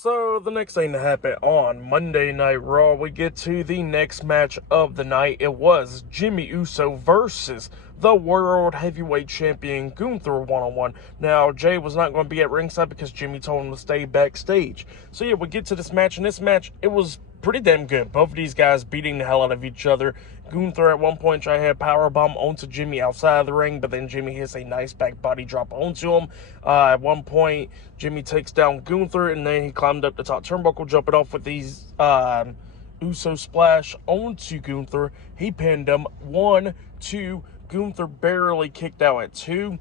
So, the next thing to happen on Monday Night Raw, we get to the next match of the night. It was Jimmy Uso versus the World Heavyweight Champion Gunther one-on-one. Now, Jay was not going to be at ringside because Jimmy told him to stay backstage. So, yeah, we get to this match, and this match, it was pretty damn good. Both of these guys beating the hell out of each other. Gunther at one point tried to hit a powerbomb onto Jimmy outside of the ring, but then Jimmy hits a nice back body drop onto him. At one point, Jimmy takes down Gunther, and then he climbed up the top turnbuckle, jumping off with these Uso splash onto Gunther. He pinned him. 1, 2. Gunther barely kicked out at 2.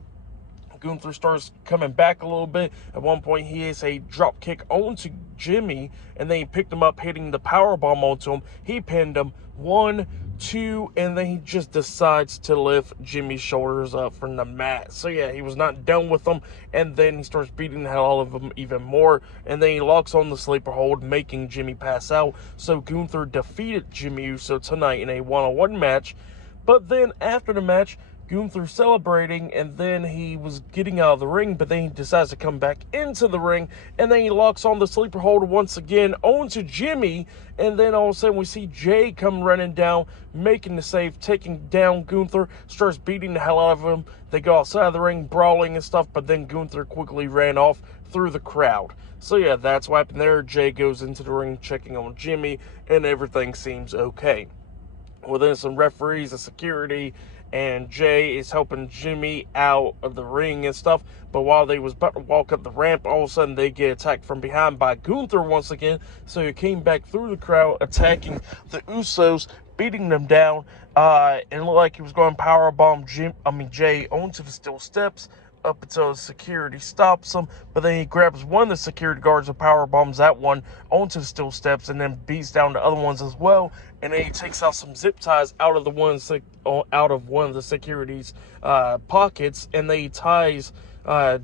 Gunther starts coming back a little bit. At one point, he hits a drop kick onto Jimmy, and then he picked him up, hitting the powerbomb onto him. He pinned him. 1, 2, and then he just decides to lift Jimmy's shoulders up from the mat. So yeah, he was not done with him, and then he starts beating the hell out of him even more, and then he locks on the sleeper hold, making Jimmy pass out. So Gunther defeated Jimmy Uso tonight in a one-on-one match. But then after the match, Gunther celebrating, and then he was getting out of the ring, but then he decides to come back into the ring, and then he locks on the sleeper hold once again onto Jimmy, and then all of a sudden we see Jay come running down, making the save, taking down Gunther, starts beating the hell out of him. They go outside of the ring, brawling and stuff, but then Gunther quickly ran off through the crowd. So yeah, that's what happened there. Jay goes into the ring, checking on Jimmy, and everything seems okay. Well, then some referees and security, and Jay is helping Jimmy out of the ring and stuff. But while they was about to walk up the ramp, all of a sudden they get attacked from behind by Gunther once again. So he came back through the crowd, attacking the Usos, beating them down. And it looked like he was going to powerbomb Jay onto the steel steps up until security stops him, but then he grabs one of the security guards and power bombs that one onto the steel steps, and then beats down the other ones as well. And then he takes out some zip ties out of one of the security's pockets, and then he ties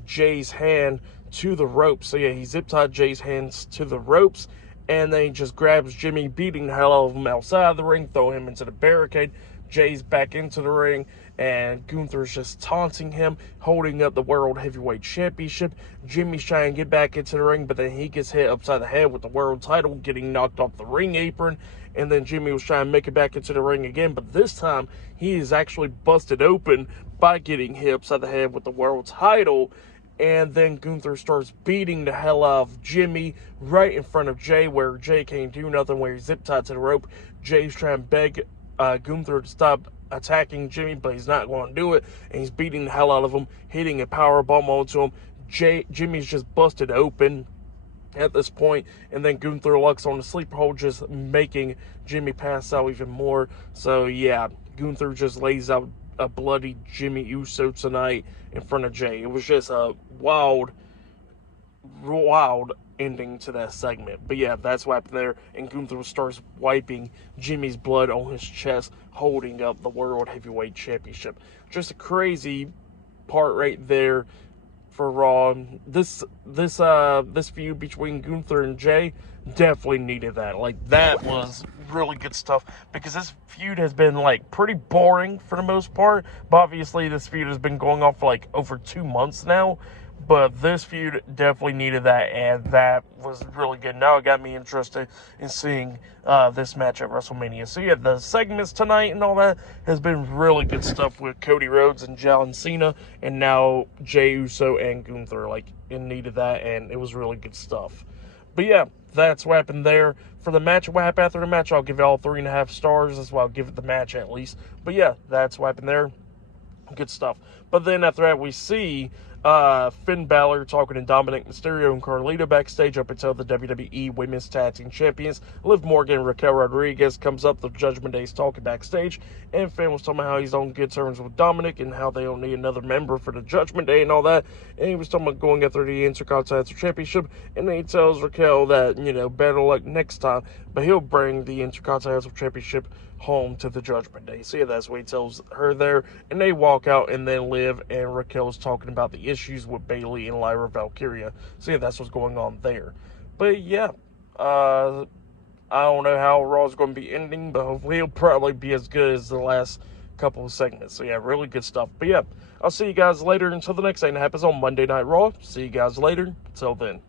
Jay's hand to the ropes. So yeah, he zip tied Jay's hands to the ropes, and then he just grabs Jimmy, beating the hell out of him outside of the ring, throwing him into the barricade. Jay's back into the ring, and Gunther's just taunting him, holding up the World Heavyweight Championship. Jimmy's trying to get back into the ring, but then he gets hit upside the head with the world title, getting knocked off the ring apron. And then Jimmy was trying to make it back into the ring again, but this time he is actually busted open by getting hit upside the head with the world title. And then Gunther starts beating the hell out of Jimmy right in front of Jay, where Jay can't do nothing, where he's zip-tied to the rope. Jay's trying to beg Gunther to stop attacking Jimmy, but he's not going to do it, and he's beating the hell out of him, hitting a power bomb onto him. Jimmy's just busted open at this point, and then Gunther locks on the sleeper hold, just making Jimmy pass out even more. So yeah, Gunther just lays out a bloody Jimmy Uso tonight in front of Jay. It was just a wild ending to that segment. But yeah, that's what happened there, and Gunther starts wiping Jimmy's blood on his chest, holding up the World Heavyweight Championship. Just a crazy part right there for Raw. This feud between Gunther and Jay definitely needed that. Like, that was really good stuff, because this feud has been like pretty boring for the most part, but obviously this feud has been going on for like over 2 months now. But this feud definitely needed that, and that was really good. Now it got me interested in seeing this match at WrestleMania. So yeah, the segments tonight and all that has been really good stuff with Cody Rhodes and John Cena, and now Jey Uso and Gunther. Like, it needed that, and it was really good stuff. But yeah, that's what happened there. For the match, what happened after the match, I'll give it all 3.5 stars. That's why I'll give it the match at least. But yeah, that's what happened there. Good stuff. But then after that, we see Finn Balor talking to Dominic Mysterio and Carlito backstage up until the WWE Women's Tag Team Champions Liv Morgan and Raquel Rodriguez comes up. The Judgment Day's talking backstage, and Finn was talking about how he's on good terms with Dominic and how they don't need another member for the Judgment Day and all that. And he was talking about going after the Intercontinental Championship, and then he tells Raquel that, better luck next time, but he'll bring the Intercontinental Championship home to the Judgment Day. So yeah, that's what he tells her there, and they walk out, and then Liv and Raquel is talking about the issues with Bayley and Lyra Valkyria. So yeah, that's what's going on there. But yeah, I don't know how Raw's going to be ending, but hopefully it'll probably be as good as the last couple of segments. So yeah, really good stuff. But yeah, I'll see you guys later until the next thing that happens on Monday Night Raw. See you guys later. Until then.